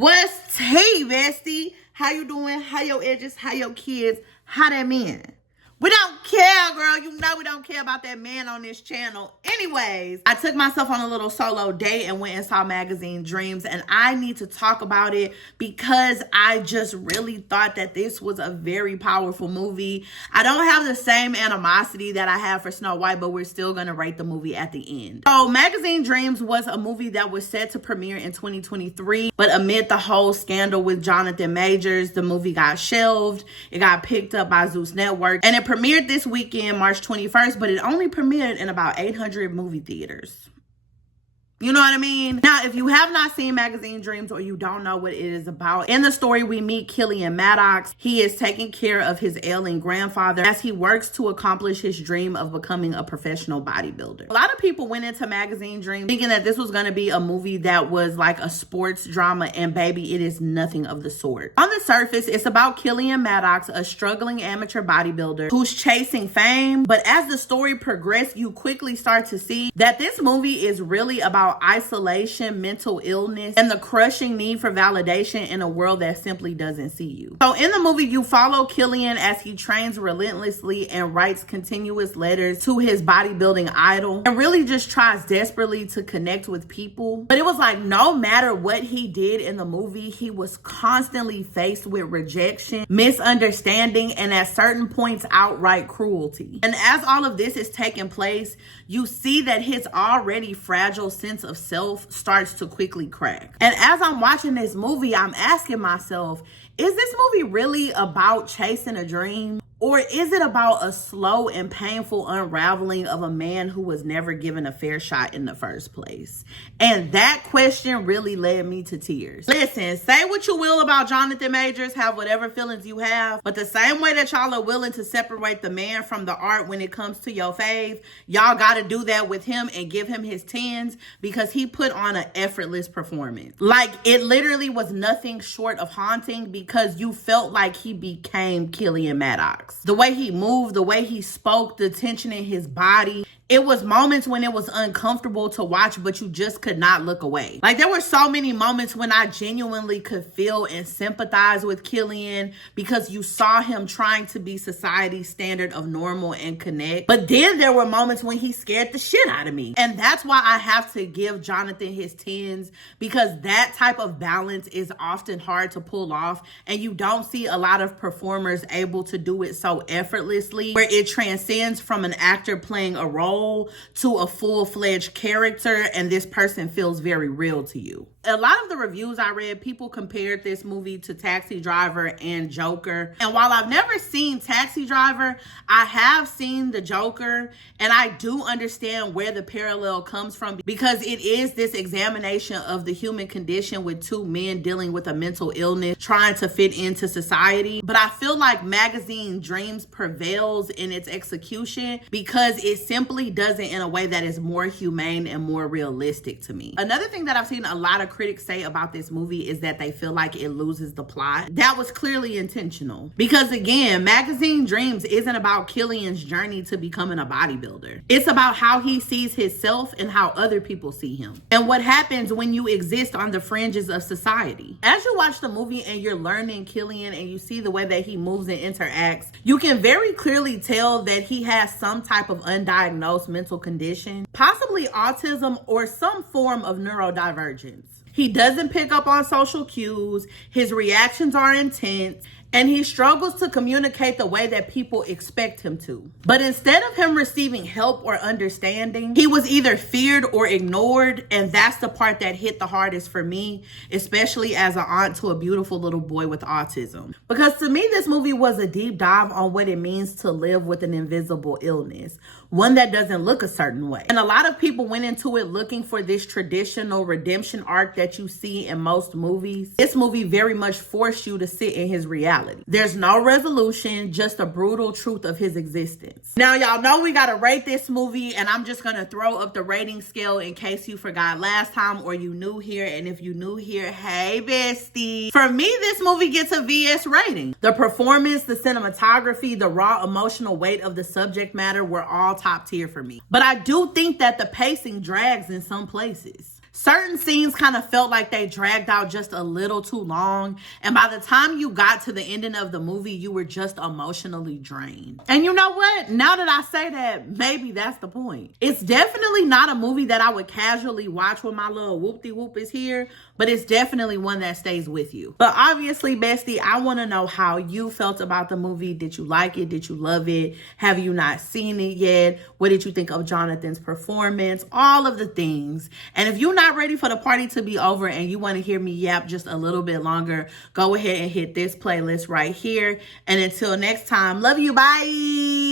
What's tea, bestie? How you doing? How your edges? How your kids? How that man? We don't care, girl. You know we don't care about that man on this channel. Anyways, I took myself on a little solo date and went and saw Magazine Dreams, and I need to talk about it because I just really thought that this was a very powerful movie. I don't have the same animosity that I have for Snow White, but we're still going to rate the movie at the end. So Magazine Dreams was a movie that was set to premiere in 2023, but amid the whole scandal with Jonathan Majors, the movie got shelved. It got picked up by Zeus Network, and it premiered this weekend, March 21st, but it only premiered in about 800 movie theaters. You know what I mean? Now, if you have not seen Magazine Dreams or you don't know what it is about, in the story we meet Killian Maddox. He is taking care of his ailing grandfather as he works to accomplish his dream of becoming a professional bodybuilder. A lot of people went into Magazine Dreams thinking that this was going to be a movie that was like a sports drama, and baby, it is nothing of the sort. On the surface, it's about Killian Maddox, a struggling amateur bodybuilder who's chasing fame, but as the story progresses, you quickly start to see that this movie is really about isolation, mental illness, and the crushing need for validation in a world that simply doesn't see you. So in the movie, you follow Killian as he trains relentlessly and writes continuous letters to his bodybuilding idol and really just tries desperately to connect with people. But it was like no matter what he did in the movie, he was constantly faced with rejection, misunderstanding, and at certain points, outright cruelty. And as all of this is taking place, you see that his already fragile sense of self starts to quickly crack. And as I'm watching this movie, I'm asking myself, is this movie really about chasing a dream? Or is it about a slow and painful unraveling of a man who was never given a fair shot in the first place? And that question really led me to tears. Listen, say what you will about Jonathan Majors, have whatever feelings you have, but the same way that y'all are willing to separate the man from the art when it comes to your fave, y'all gotta do that with him and give him his 10s because he put on an effortless performance. Like, it literally was nothing short of haunting because you felt like he became Killian Maddox. The way he moved, the way he spoke, the tension in his body. It was moments when it was uncomfortable to watch, but you just could not look away. Like, there were so many moments when I genuinely could feel and sympathize with Killian because you saw him trying to be society's standard of normal and connect. But then there were moments when he scared the shit out of me. And that's why I have to give Jonathan his 10s, because that type of balance is often hard to pull off. And you don't see a lot of performers able to do it so effortlessly, where it transcends from an actor playing a role to a full-fledged character, and this person feels very real to you. A lot of the reviews I read, people compared this movie to Taxi Driver and Joker. And while I've never seen Taxi Driver, I have seen the Joker, and I do understand where the parallel comes from because it is this examination of the human condition with two men dealing with a mental illness, trying to fit into society. But I feel like Magazine Dreams prevails in its execution because it simply does it in a way that is more humane and more realistic to me. Another thing that I've seen a lot of critics say about this movie is that they feel like it loses the plot. That was clearly intentional because, again, Magazine Dreams isn't about Killian's journey to becoming a bodybuilder. It's about how he sees himself and how other people see him and what happens when you exist on the fringes of society. As you watch the movie and you're learning Killian and you see the way that he moves and interacts, you can very clearly tell that he has some type of undiagnosed mental condition, possibly autism or some form of neurodivergence. He doesn't pick up on social cues, his reactions are intense, and he struggles to communicate the way that people expect him to. But instead of him receiving help or understanding, he was either feared or ignored, and that's the part that hit the hardest for me, especially as an aunt to a beautiful little boy with autism. Because to me, this movie was a deep dive on what it means to live with an invisible illness, one that doesn't look a certain way. And a lot of people went into it looking for this traditional redemption arc that you see in most movies. This movie very much forced you to sit in his reality. There's no resolution, just a brutal truth of his existence. Now, y'all know we gotta rate this movie, and I'm just gonna throw up the rating scale in case you forgot last time or you new here. And if you new here, hey bestie. For me, this movie gets a VS rating. The performance, the cinematography, the raw emotional weight of the subject matter were all top tier for me. But I do think that the pacing drags in some places. Certain scenes kind of felt like they dragged out just a little too long. And by the time you got to the ending of the movie, you were just emotionally drained. And you know what? Now that I say that, maybe that's the point. It's definitely not a movie that I would casually watch when my little whoop-de-whoop is here, but it's definitely one that stays with you. But obviously, bestie, I want to know how you felt about the movie. Did you like it? Did you love it? Have you not seen it yet? What did you think of Jonathan's performance? All of the things. And if you're not ready for the party to be over and you want to hear me yap just a little bit longer, go ahead and hit this playlist right here. And until next time, love you. Bye.